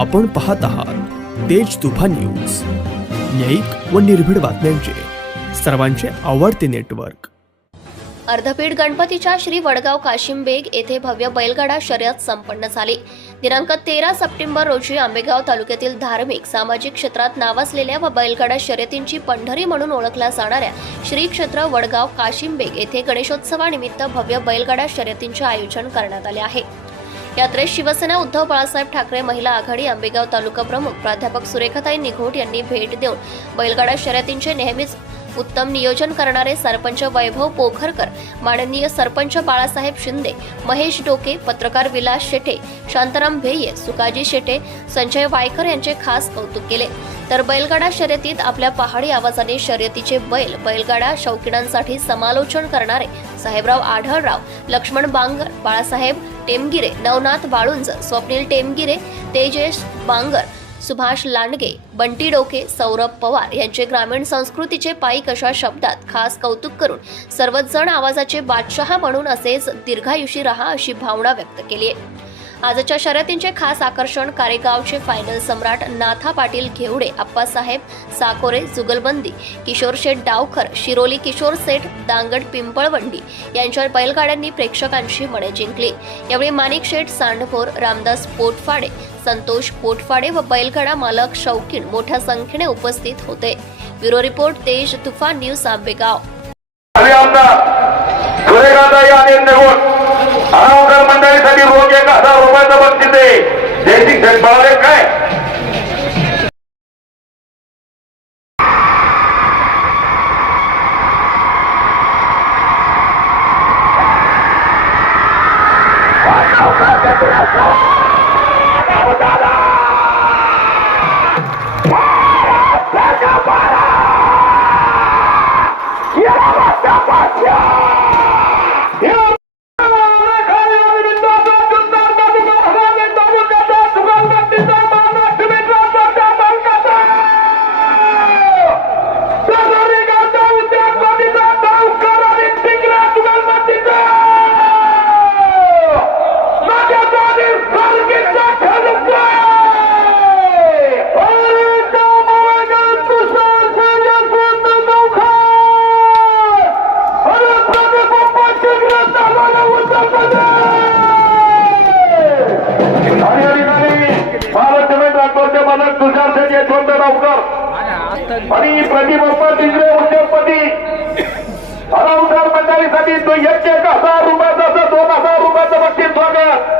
आपण पाहत आहात तेज तुफान न्यूज. न्यायिक व निर्भीड बातम्यांचे. सर्वांचे आवडते नेटवर्क. अर्धपीठ गणपतीच्या श्री वडगाव काशिंबेग येथे भव्य बैलगाडा शर्यत संपन्न झाली. दिनांक तेरा सप्टेंबर रोजी आंबेगाव तालुक्यातील धार्मिक सामाजिक क्षेत्रात नावाजलेल्या व बैलगाडा शर्यतींची पंढरी म्हणून ओळखल्या जाणाऱ्या श्री क्षेत्र वडगाव काशिंबेग येथे गणेशोत्सवानिमित्त भव्य बैलगाडा शर्यतींचे आयोजन करण्यात आले आहे. यात्रेत शिवसेना उद्धव बाळासाहेब ठाकरे महिला आघाडी आंबेगाव तालुका प्रमुख प्राध्यापक सुरेखाताई निघोट यांनी भेट देऊन बैलगाडा शर्यतींचे नेहमीच उत्तम नियोजन करणारे सरपंच वैभव पोखरकर माननीय सरपंच बाळासाहेब शिंदे महेश डोके पत्रकार विलास शेटे शांताराम भेये सुकाजी शेटे संजय वायकर यांचे खास कौतुक केले. तर बैलगाडा शर्यतीत आपल्या पहाडी आवाजाने शर्यतीचे बैल बैलगाडा शौकीनांसाठी समालोचन करणारे साहेबराव आढळराव लक्ष्मण बांगर बाळासाहेब टेमगिरे नवनाथ बाळुंज स्वप्नील टेमगिरे तेजेश बांगर सुभाष लांडगे बंटी डोके सौरभ पवार यांचे ग्रामीण संस्कृतीचे पायी कशा शब्दात खास कौतुक करून सर्वच जण आवाजाचे बादशहा म्हणून असेच दीर्घायुषी रहा अशी भावना व्यक्त केली आहे. आजच्या शर्यतींचे खास आकर्षण कारेगावचे फायनल सम्राट नाथा पाटील घेवडे आप्पासाहेब साकोरे जुगलबंदी किशोर शेठ डावखर शिरोली किशोर सेठ दांगड पिंपळवंडी यांच्या बैलगाड्यांनी प्रेक्षकांशी मने जिंकली. यावेळी माणिक शेठ सांडभोर रामदास पोटफाडे संतोष पोटफाडे व बैलगाडा मालक शौकीन मोठ्या संख्येने उपस्थित होते. ब्युरो रिपोर्ट तेज तुफान न्यूज आंबेगाव. हजार रुपयाचं बक्षीस काय? यशवंत राऊकर आणि प्रतिबंब तिसरे उद्योगपती. अनावकर मंडळीसाठी तो एक एक हजार रुपयाचं दोन हजार रुपयाचं बक्षीस स्वागत.